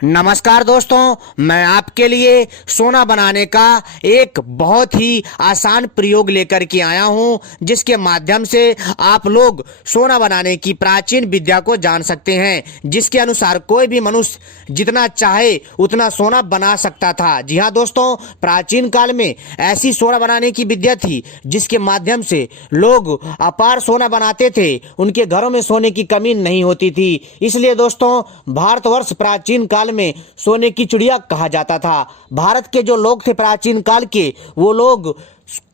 नमस्कार दोस्तों, मैं आपके लिए सोना बनाने का एक बहुत ही आसान प्रयोग लेकर के आया हूं, जिसके माध्यम से आप लोग सोना बनाने की प्राचीन विद्या को जान सकते हैं, जिसके अनुसार कोई भी मनुष्य जितना चाहे उतना सोना बना सकता था। जी हां दोस्तों, प्राचीन काल में ऐसी सोना बनाने की विद्या थी जिसके माध्यम से लोग अपार सोना बनाते थे, उनके घरों में सोने की कमी नहीं होती थी। इसलिए दोस्तों, भारतवर्ष प्राचीन काल में सोने की चिड़िया कहा जाता था। भारत के जो लोग थे प्राचीन काल के, वो लोग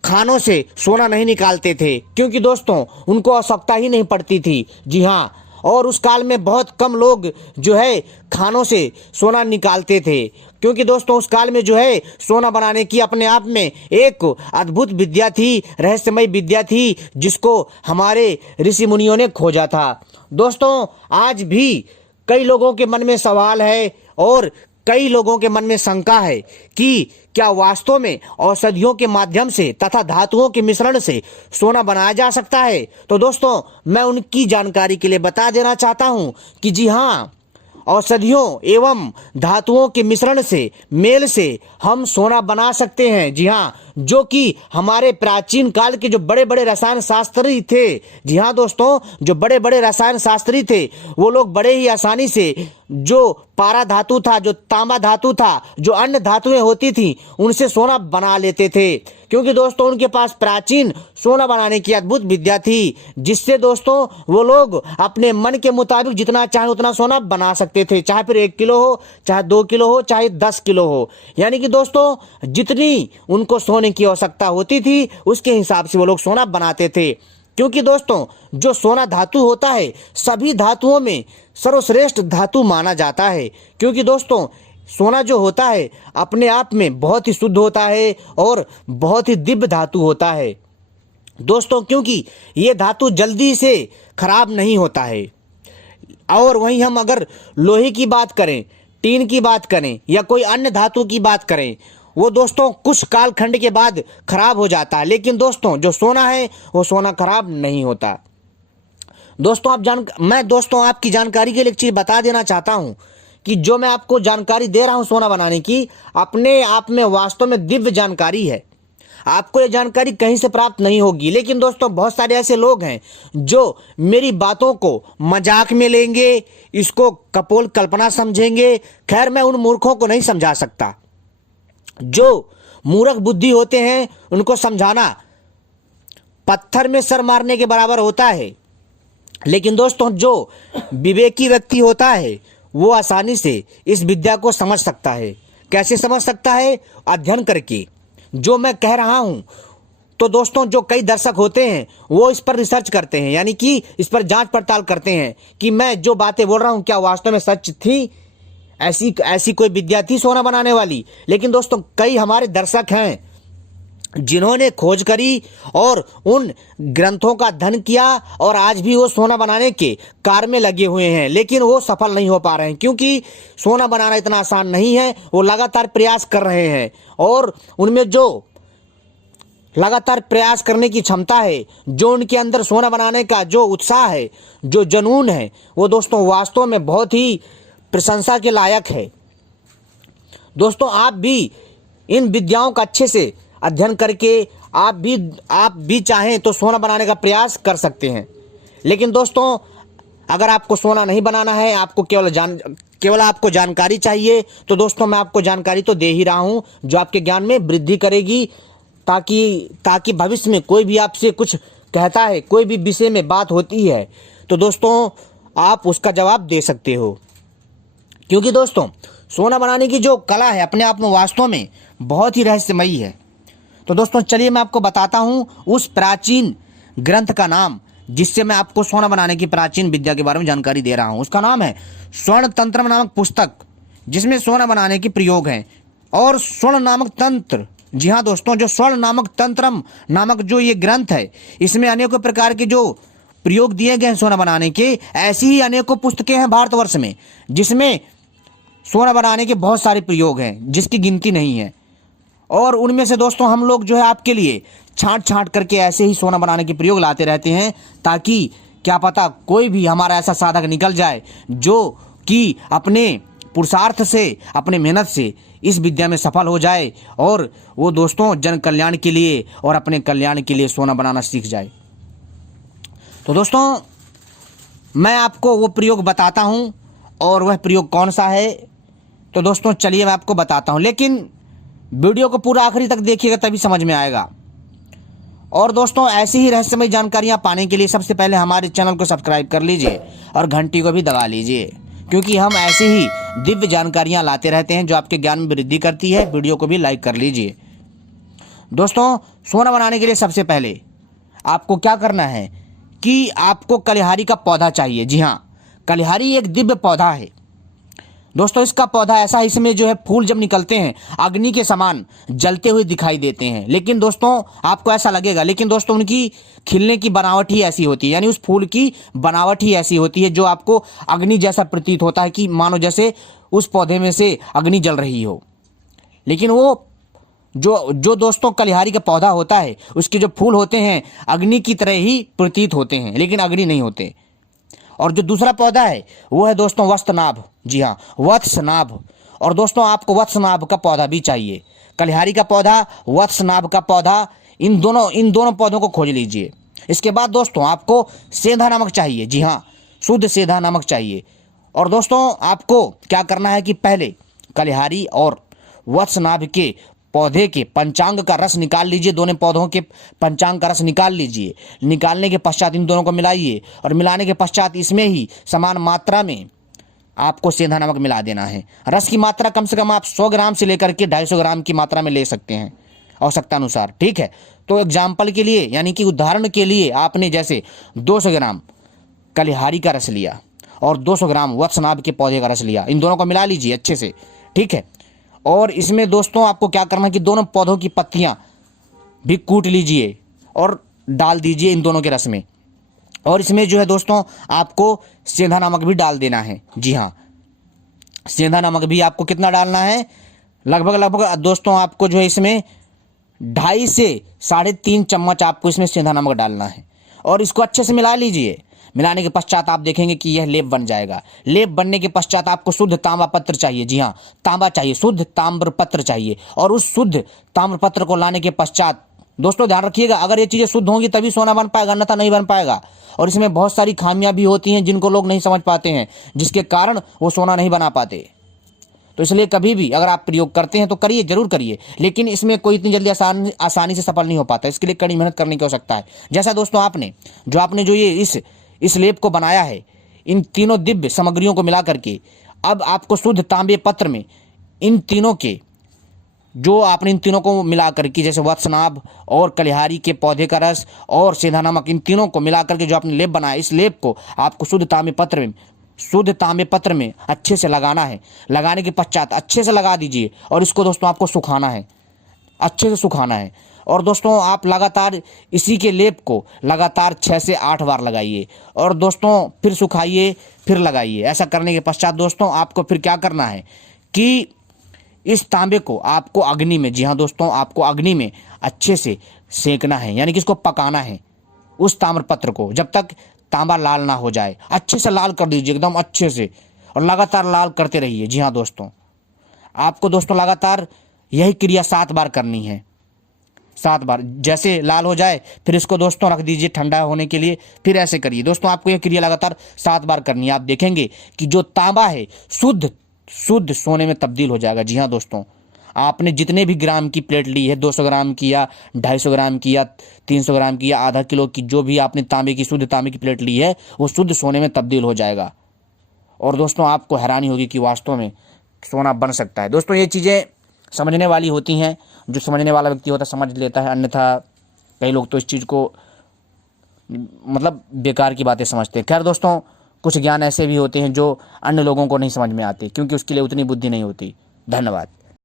खानों से सोना नहीं निकालते थे, क्योंकि दोस्तों उनको आवश्यकता ही नहीं पड़ती थी। जी हाँ, और उस काल में बहुत कम लोग जो है खानों से सोना निकालते थे, क्योंकि दोस्तों उस काल में जो है सोना बनाने की अपने आप में एक अद्भुत विद्या थी, रहस्यमय विद्या थी, जिसको हमारे ऋषि मुनियों ने खोजा था। दोस्तों, आज भी कई लोगों के मन में सवाल है और कई लोगों के मन में शंका है कि क्या वास्तव में औषधियों के माध्यम से तथा धातुओं के मिश्रण से सोना बनाया जा सकता है। तो दोस्तों, मैं उनकी जानकारी के लिए बता देना चाहता हूं कि जी हाँ, औषधियों एवं धातुओं के मिश्रण से, मेल से हम सोना बना सकते हैं। जी हाँ, जो कि हमारे प्राचीन काल के जो बड़े बड़े रसायन शास्त्री थे, जी हाँ दोस्तों, जो बड़े बड़े रसायन शास्त्री थे, वो लोग बड़े ही आसानी से जो पारा धातु था, जो तांबा धातु था, जो अन्य धातुएं होती थी, उनसे सोना बना लेते थे, क्योंकि दोस्तों उनके पास प्राचीन सोना बनाने की अद्भुत विद्या थी, जिससे दोस्तों वो लोग अपने मन के मुताबिक जितना चाहे उतना सोना बना सकते थे, चाहे फिर 1 किलो हो, चाहे 2 किलो हो, चाहे 10 किलो हो। यानी कि दोस्तों जितनी उनको सोने की आवश्यकता होती थी उसके हिसाब से वो लोग सोना बनाते थे, क्योंकि दोस्तों जो सोना धातु होता है सभी धातुओं में सर्वश्रेष्ठ धातु माना जाता है, क्योंकि दोस्तों सोना जो होता है अपने आप में बहुत ही शुद्ध होता है और बहुत ही दिव्य धातु होता है दोस्तों, क्योंकि ये धातु जल्दी से खराब नहीं होता है। और वहीं हम अगर लोहे की बात करें, टीन की बात करें या कोई अन्य धातु की बात करें, वो दोस्तों कुछ कालखंड के बाद खराब हो जाता है, लेकिन दोस्तों जो सोना है वो सोना खराब नहीं होता। दोस्तों मैं दोस्तों आपकी जानकारी के लिए एक चीज बता देना चाहता हूं कि जो मैं आपको जानकारी दे रहा हूं सोना बनाने की, अपने आप में वास्तव में दिव्य जानकारी है। आपको ये जानकारी कहीं से प्राप्त नहीं होगी, लेकिन दोस्तों बहुत सारे ऐसे लोग हैं जो मेरी बातों को मजाक में लेंगे, इसको कपोल कल्पना समझेंगे। खैर, मैं उन मूर्खों को नहीं समझा सकता। जो मूर्ख बुद्धि होते हैं उनको समझाना पत्थर में सर मारने के बराबर होता है, लेकिन दोस्तों जो विवेकी व्यक्ति होता है वो आसानी से इस विद्या को समझ सकता है। कैसे समझ सकता है? अध्ययन करके। जो मैं कह रहा हूं, तो दोस्तों जो कई दर्शक होते हैं वो इस पर रिसर्च करते हैं, यानी कि इस पर जांच पड़ताल करते हैं कि मैं जो बातें बोल रहा हूं क्या वास्तव में सच थी, ऐसी कोई विद्या थी सोना बनाने वाली। लेकिन दोस्तों कई हमारे दर्शक हैं जिन्होंने खोज करी और उन ग्रंथों का अध्ययन किया और आज भी वो सोना बनाने के कार्य में लगे हुए हैं, लेकिन वो सफल नहीं हो पा रहे हैं, क्योंकि सोना बनाना इतना आसान नहीं है। वो लगातार प्रयास कर रहे हैं और उनमें जो लगातार प्रयास करने की क्षमता है, जो उनके अंदर सोना बनाने का जो उत्साह है, जो जुनून है, वो दोस्तों वास्तव में बहुत ही प्रशंसा के लायक है। दोस्तों आप भी इन विद्याओं का अच्छे से अध्ययन करके आप भी चाहें तो सोना बनाने का प्रयास कर सकते हैं। लेकिन दोस्तों अगर आपको सोना नहीं बनाना है, आपको केवल आपको जानकारी चाहिए, तो दोस्तों मैं आपको जानकारी तो दे ही रहा हूं जो आपके ज्ञान में वृद्धि करेगी, ताकि भविष्य में कोई भी आपसे कुछ कहता है, कोई भी विषय में बात होती है, तो दोस्तों आप उसका जवाब दे सकते हो। क्योंकि दोस्तों सोना बनाने की जो कला है अपने आप में वास्तव में बहुत ही रहस्यमयी है। तो दोस्तों चलिए मैं आपको बताता हूं उस प्राचीन ग्रंथ का नाम, जिससे मैं आपको सोना बनाने की प्राचीन विद्या के बारे में जानकारी दे रहा हूं। उसका नाम है स्वर्ण तंत्रम नामक पुस्तक, जिसमें सोना बनाने के प्रयोग हैं। और स्वर्ण नामक तंत्र, जी हाँ दोस्तों, जो स्वर्ण नामक तंत्रम नामक जो ये ग्रंथ है, इसमें अनेकों प्रकार के जो प्रयोग दिए गए हैं सोना बनाने के, ऐसी ही अनेकों पुस्तकें हैं भारतवर्ष में जिसमें सोना बनाने के बहुत सारे प्रयोग हैं, जिसकी गिनती नहीं है। और उनमें से दोस्तों हम लोग जो है आपके लिए छांट करके ऐसे ही सोना बनाने के प्रयोग लाते रहते हैं, ताकि क्या पता कोई भी हमारा ऐसा साधक निकल जाए जो कि अपने पुरुषार्थ से, अपने मेहनत से इस विद्या में सफल हो जाए और वो दोस्तों जन कल्याण के लिए और अपने कल्याण के लिए सोना बनाना सीख जाए। तो दोस्तों मैं आपको वो प्रयोग बताता हूँ, और वह प्रयोग कौन सा है तो दोस्तों चलिए मैं आपको बताता हूँ, लेकिन वीडियो को पूरा आखिरी तक देखिएगा तभी समझ में आएगा। और दोस्तों ऐसी ही रहस्यमय जानकारियाँ पाने के लिए सबसे पहले हमारे चैनल को सब्सक्राइब कर लीजिए और घंटी को भी दबा लीजिए, क्योंकि हम ऐसी ही दिव्य जानकारियाँ लाते रहते हैं जो आपके ज्ञान में वृद्धि करती है। वीडियो को भी लाइक कर लीजिए। दोस्तों सोना बनाने के लिए सबसे पहले आपको क्या करना है कि आपको कलिहारी का पौधा चाहिए। जी हाँ, कलिहारी एक दिव्य पौधा है दोस्तों। इसका पौधा ऐसा है, इसमें जो है फूल जब निकलते हैं अग्नि के समान जलते हुए दिखाई देते हैं, लेकिन दोस्तों आपको ऐसा लगेगा, लेकिन दोस्तों उनकी खिलने की बनावट ही ऐसी होती है, यानी उस फूल की बनावट ही ऐसी होती है जो आपको अग्नि जैसा प्रतीत होता है कि मानो जैसे उस पौधे में से अग्नि जल रही हो। लेकिन वो जो दोस्तों कलिहारी का पौधा होता है उसके जो फूल होते हैं अग्नि की तरह ही प्रतीत होते हैं, लेकिन अग्नि नहीं होते। और जो दूसरा पौधा है वो है दोस्तों वत्सनाभ। जी हाँ, वत्सनाभ। और दोस्तों आपको वत्सनाभ का पौधा भी चाहिए। कलिहारी का पौधा, वत्सनाभ का पौधा, इन दोनों पौधों को खोज लीजिए। इसके बाद दोस्तों आपको सेंधा नमक चाहिए। जी हाँ, शुद्ध सेंधा नमक चाहिए। और दोस्तों आपको क्या करना है कि पहले कलिहारी और वत्सनाभ के पौधे के पंचांग का रस निकाल लीजिए। दोनों पौधों के पंचांग का रस निकाल लीजिए। निकालने के पश्चात इन दोनों को मिलाइए, और मिलाने के पश्चात इसमें ही समान मात्रा में आपको सेंधा नमक मिला देना है। रस की मात्रा कम से कम आप 100 ग्राम से लेकर के 250 ग्राम की मात्रा में ले सकते हैं आवश्यकता अनुसार। ठीक है, तो एग्जाम्पल के लिए यानी कि उदाहरण के लिए आपने जैसे 200 ग्राम कलिहारी का रस लिया और 200 ग्राम वत्सनाभ के पौधे का रस लिया, इन दोनों को मिला लीजिए अच्छे से। ठीक है, और इसमें दोस्तों आपको क्या करना है कि दोनों पौधों की पत्तियां भी कूट लीजिए और डाल दीजिए इन दोनों के रस में। और इसमें जो है दोस्तों आपको सेंधा नमक भी डाल देना है। जी हाँ, सेंधा नमक भी आपको कितना डालना है, लगभग दोस्तों आपको जो है इसमें 2.5 से 3.5 चम्मच आपको इसमें सेंधा नमक डालना है। और इसको अच्छे से मिला लीजिए। मिलाने के पश्चात आप देखेंगे कि यह लेप बन जाएगा। लेप बनने के पश्चात आपको शुद्ध तांबा पत्र चाहिए। जी हाँ, तांबा चाहिए, शुद्ध ताम्र पत्र चाहिए। और उस शुद्ध ताम्र पत्र को लाने के पश्चात दोस्तों ध्यान रखिएगा, अगर ये चीज़ें शुद्ध होंगी तभी सोना बन पाएगा, अन्यथा नहीं बन पाएगा। और इसमें बहुत सारी खामियां भी होती हैं जिनको लोग नहीं समझ पाते हैं, जिसके कारण वो सोना नहीं बना पाते। तो इसलिए कभी भी अगर आप प्रयोग करते हैं तो करिए, जरूर करिए, लेकिन इसमें कोई इतनी जल्दी आसानी से सफल नहीं हो पाता। इसके लिए कड़ी मेहनत करने की आवश्यकता है। जैसा दोस्तों आपने जो ये इस लेप को बनाया है, इन तीनों दिव्य सामग्रियों को मिला करके अब आपको शुद्ध तांबे पत्र में इन तीनों को मिला करके, जैसे वत्सनाभ और कलिहारी के पौधे का रस और सेंधा नमक, इन तीनों को मिला करके जो आपने लेप बनाया, इस लेप को आपको शुद्ध तांबे पत्र में अच्छे से लगाना है। लगाने के पश्चात अच्छे से लगा दीजिए और इसको दोस्तों आपको सुखाना है, अच्छे से सुखाना है। और दोस्तों आप लगातार इसी के लेप को लगातार 6 से 8 बार लगाइए और दोस्तों फिर सुखाइए, फिर लगाइए। ऐसा करने के पश्चात दोस्तों आपको फिर क्या करना है कि इस तांबे को आपको अग्नि में, जी हाँ दोस्तों, आपको अग्नि में अच्छे से सेकना है, यानी कि इसको पकाना है उस ताम्रपत्र को, जब तक तांबा लाल ना हो जाए। अच्छे से लाल कर दीजिए, एकदम अच्छे से, और लगातार लाल करते रहिए। जी हाँ दोस्तों, आपको दोस्तों लगातार यही क्रिया 7 बार करनी है। 7 बार जैसे लाल हो जाए फिर इसको दोस्तों रख दीजिए ठंडा होने के लिए, फिर ऐसे करिए दोस्तों। आपको यह क्रिया लगातार 7 बार करनी है। आप देखेंगे कि जो तांबा है शुद्ध सोने में तब्दील हो जाएगा। जी हाँ दोस्तों, आपने जितने भी ग्राम की प्लेट ली है, 200 ग्राम की या 250 ग्राम की या 300 ग्राम की या आधा किलो की, जो भी आपने शुद्ध तांबे की प्लेट ली है, वो शुद्ध सोने में तब्दील हो जाएगा। और दोस्तों आपको हैरानी होगी कि वास्तव में सोना बन सकता है। दोस्तों ये चीज़ें समझने वाली होती हैं, जो समझने वाला व्यक्ति होता है समझ लेता है, अन्यथा कई लोग तो इस चीज़ को मतलब बेकार की बातें समझते हैं। खैर दोस्तों, कुछ ज्ञान ऐसे भी होते हैं जो अन्य लोगों को नहीं समझ में आते, क्योंकि उसके लिए उतनी बुद्धि नहीं होती। धन्यवाद।